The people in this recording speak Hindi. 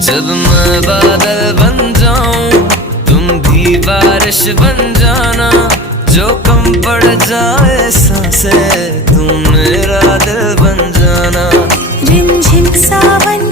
जब मैं बादल बन जाऊं तुम भी बारिश बन जाना, जो कम पड़ जाए सांसें तुम मेरा दिल बन जाना। रिमझिम सावन